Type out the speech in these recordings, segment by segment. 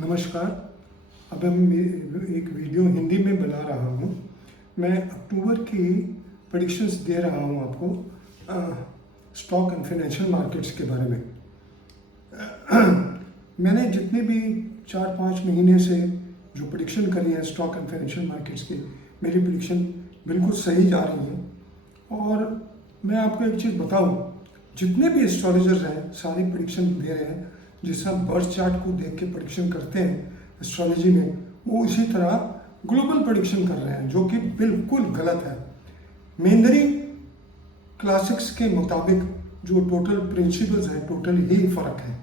नमस्कार। अब हम एक वीडियो हिंदी में बना रहा हूँ। मैं अक्टूबर की प्रेडिक्शंस दे रहा हूँ आपको स्टॉक एंड फाइनेंशियल मार्केट्स के बारे में। मैंने जितने भी 4-5 महीने से जो प्रेडिक्शन करी है स्टॉक एंड फाइनेंशियल मार्केट्स की, मेरी प्रेडिक्शन बिल्कुल सही जा रही है। और मैं आपको एक चीज़ बताऊँ, जितने भी एस्ट्रोलॉजर्स हैं सारी प्रेडिक्शन दे रहे हैं। जिस हम बर्थ चार्ट को देख के प्रेडिक्शन करते हैं एस्ट्रोलॉजी में, वो इसी तरह ग्लोबल प्रेडिक्शन कर रहे हैं, जो कि बिल्कुल गलत है। मेंदरी क्लासिक्स के मुताबिक जो टोटल प्रिंसिपल्स हैं टोटल ही फर्क है।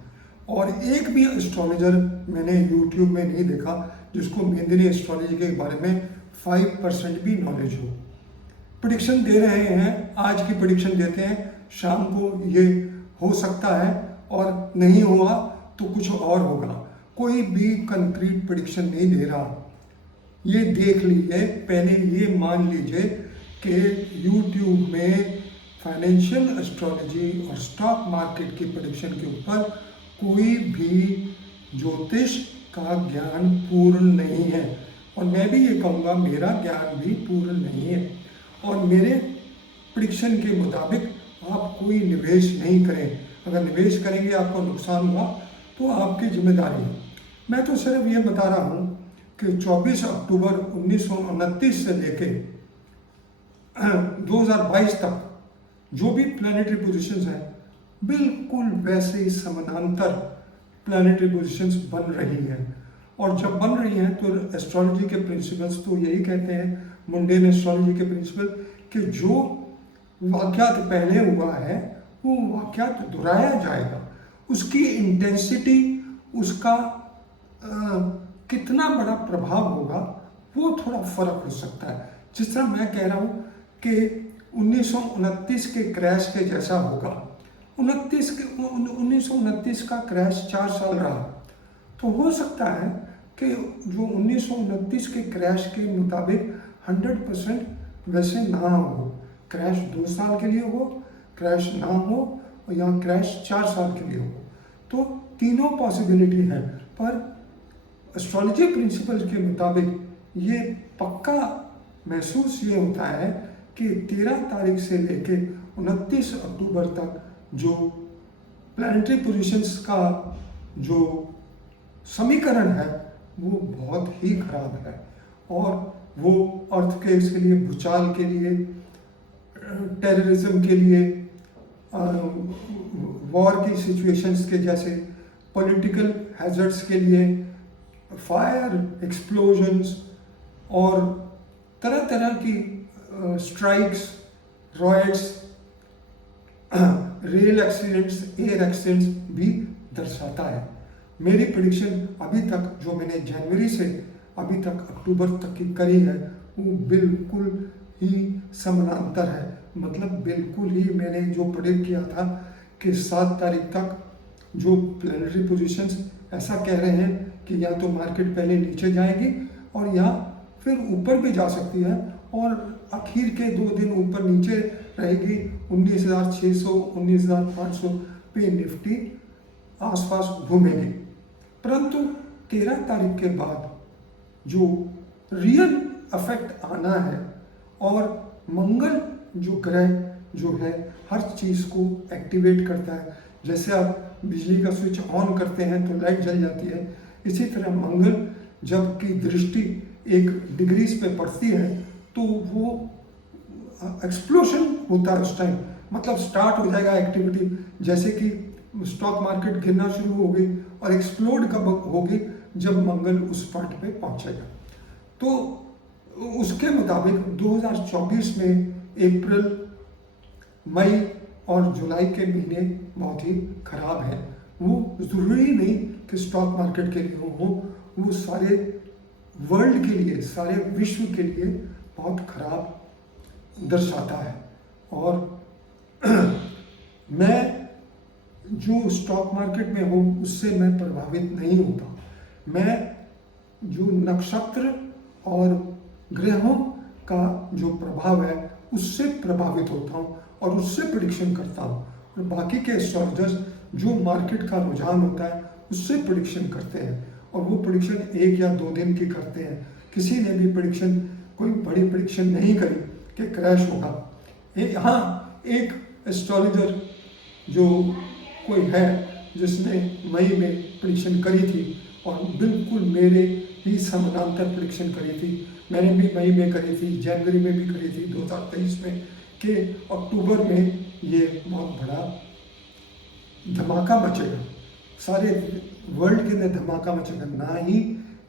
और एक भी एस्ट्रोलॉजर मैंने यूट्यूब में नहीं देखा जिसको मेंदरी एस्ट्रोलॉजी के बारे में 5% भी नॉलेज हो। प्रेडिक्शन दे रहे हैं, आज की प्रेडिक्शन देते हैं, शाम को ये हो सकता है और नहीं हुआ तो कुछ और होगा। कोई भी कंक्रीट प्रेडिक्शन नहीं दे रहा। ये देख लीजिए, पहले ये मान लीजिए कि यूट्यूब में फाइनेंशियल एस्ट्रोलॉजी और स्टॉक मार्केट की प्रेडिक्शन के ऊपर कोई भी ज्योतिष का ज्ञान पूर्ण नहीं है। और मैं भी ये कहूँगा मेरा ज्ञान भी पूर्ण नहीं है। और मेरे प्रेडिक्शन के मुताबिक आप कोई निवेश नहीं करें। अगर निवेश करेंगे आपको नुकसान हुआ तो आपकी जिम्मेदारी है। मैं तो सिर्फ ये बता रहा हूँ कि 24 अक्टूबर 1929 से लेके 2022 तक जो भी प्लानिटरी पोजीशंस हैं बिल्कुल वैसे ही समानांतर प्लानिटरी पोजीशंस बन रही हैं। और जब बन रही हैं तो एस्ट्रोलॉजी के प्रिंसिपल्स तो यही कहते हैं, मुंडेन एस्ट्रोलॉजी के प्रिंसिपल, कि जो वाक़यात पहले हुआ है वो वाक़यात दोहराया जाएगा। उसकी इंटेंसिटी, उसका कितना बड़ा प्रभाव होगा वो थोड़ा फर्क हो सकता है। जिस तरह मैं कह रहा हूँ कि 1929 के क्रैश के जैसा होगा। 1929 का क्रैश 4 साल रहा, तो हो सकता है कि जो 1929 के क्रैश के मुताबिक 100% वैसे ना हो। क्रैश 2 साल के लिए हो, क्रैश ना हो, और या क्रैश 4 साल के लिए हो। तो तीनों पॉसिबिलिटी है। पर एस्ट्रोलॉजी प्रिंसिपल के मुताबिक ये पक्का महसूस ये होता है कि 13 तारीख से लेके 29 अक्टूबर तक जो प्लानिटरी पोजीशंस का जो समीकरण है वो बहुत ही खराब है। और वो अर्थ के इसके लिए, भूचाल के लिए, टेररिज्म के लिए, वॉर की सिचुएशंस के जैसे, पॉलिटिकल हैजर्ड्स के लिए, फायर एक्सप्लोजन्स और तरह तरह की strikes, riots, rail accidents, air accidents भी दर्शाता है। मेरी प्रेडिक्शन अभी तक जो मैंने जनवरी से अभी तक अक्टूबर तक की करी है वो बिल्कुल ही समानांतर है। मतलब बिल्कुल ही मैंने जो प्रेडिक्ट किया था कि 7 तारीख तक जो प्लानिटरी पोजीशंस ऐसा कह रहे हैं कि या तो मार्केट पहले नीचे जाएगी और या फिर ऊपर भी जा सकती है, और आखिर के 2 दिन ऊपर नीचे रहेगी। 19,600 19,500 पे निफ्टी आसपास घूमेगी। परंतु 13 तारीख के बाद जो रियल इफेक्ट आना है, और मंगल जो ग्रह जो है हर चीज़ को एक्टिवेट करता है। जैसे आप बिजली का स्विच ऑन करते हैं तो लाइट जल जाती है, इसी तरह मंगल जब की दृष्टि 1 डिग्रीज पे पड़ती है तो वो एक्सप्लोशन होता है उस टाइम। मतलब स्टार्ट हो जाएगा एक्टिविटी, जैसे कि स्टॉक मार्केट गिरना शुरू हो गई और एक्सप्लोड कब होगी, जब मंगल उस पॉइंट पे पहुंचेगा। तो उसके मुताबिक 2024 में अप्रैल, मई और जुलाई के महीने बहुत ही खराब है। वो ज़रूरी नहीं कि स्टॉक मार्केट के लिए हो, वो सारे वर्ल्ड के लिए, सारे विश्व के लिए बहुत खराब दर्शाता है। और मैं जो स्टॉक मार्केट में हूँ उससे मैं प्रभावित नहीं होता। मैं जो नक्षत्र और ग्रहों का जो प्रभाव है उससे प्रभावित होता हूँ और उससे प्रेडिक्शन करता हूँ। और बाकी के एस्ट्रोलॉजर्स जो मार्केट का रुझान होता है उससे प्रेडिक्शन करते हैं। और वो प्रेडिक्शन 1 या 2 दिन की करते हैं। किसी ने भी प्रेडिक्शन, कोई बड़ी प्रेडिक्शन नहीं करी कि क्रैश होगा। हाँ, एक एस्ट्रोलॉजर जो कोई है जिसने मई में प्रेडिक्शन करी थी और बिल्कुल मेरे ही समानांतर प्रेडिक्शन करी थी। मैंने भी मई में करी थी, जनवरी में भी करी थी 2023 में, कि अक्टूबर में ये बहुत बड़ा धमाका मचेगा, सारे वर्ल्ड के अंदर धमाका मचेगा, ना ही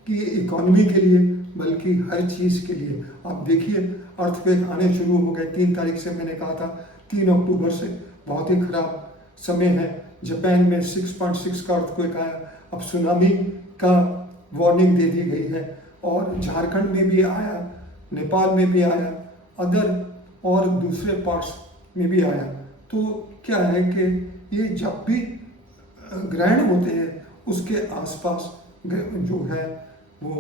कि इकोनॉमी के लिए बल्कि हर चीज़ के लिए। आप देखिए अर्थक्वेक आने शुरू हो गए। 3 तारीख से मैंने कहा था, 3 अक्टूबर से बहुत ही खराब समय है। जापान में 6.6 का अर्थक्वेक आया, अब सुनामी का वार्निंग दे दी गई है, और झारखंड में भी आया, नेपाल में भी आया, अदर और दूसरे पार्ट्स में भी आया। तो क्या है कि ये जब भी ग्रहण होते हैं उसके आसपास जो है वो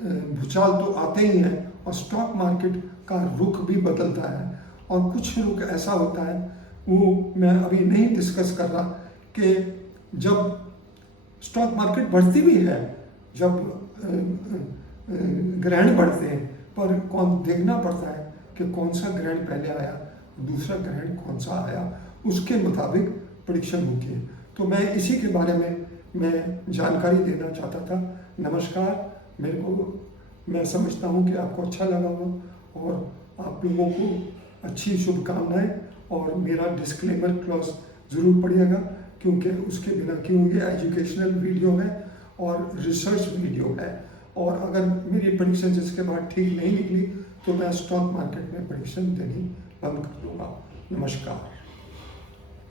भूचाल तो आते ही हैं, और स्टॉक मार्केट का रुख भी बदलता है। और कुछ रुख ऐसा होता है, वो मैं अभी नहीं डिस्कस कर रहा, कि जब स्टॉक मार्केट बढ़ती भी है, जब ग्रहण बढ़ते हैं, पर कौन देखना पड़ता है कि कौन सा ग्रहण पहले आया, दूसरा ग्रहण कौन सा आया, उसके मुताबिक प्रेडिक्शन होती है। तो मैं इसी के बारे में मैं जानकारी देना चाहता था। नमस्कार। मैं समझता हूँ कि आपको अच्छा लगा हो और आप लोगों को अच्छी शुभकामनाएं, और मेरा डिस्क्लेमर क्लॉज ज़रूर पढ़िएगा, क्योंकि उसके बिना क्यों, ये एजुकेशनल वीडियो है और रिसर्च वीडियो है। और अगर मेरी प्रेडिक्शन जिसके बाद ठीक नहीं निकली तो मैं स्टॉक मार्केट में प्रेडिक्शन देनी बंद कर दूँगा। नमस्कार।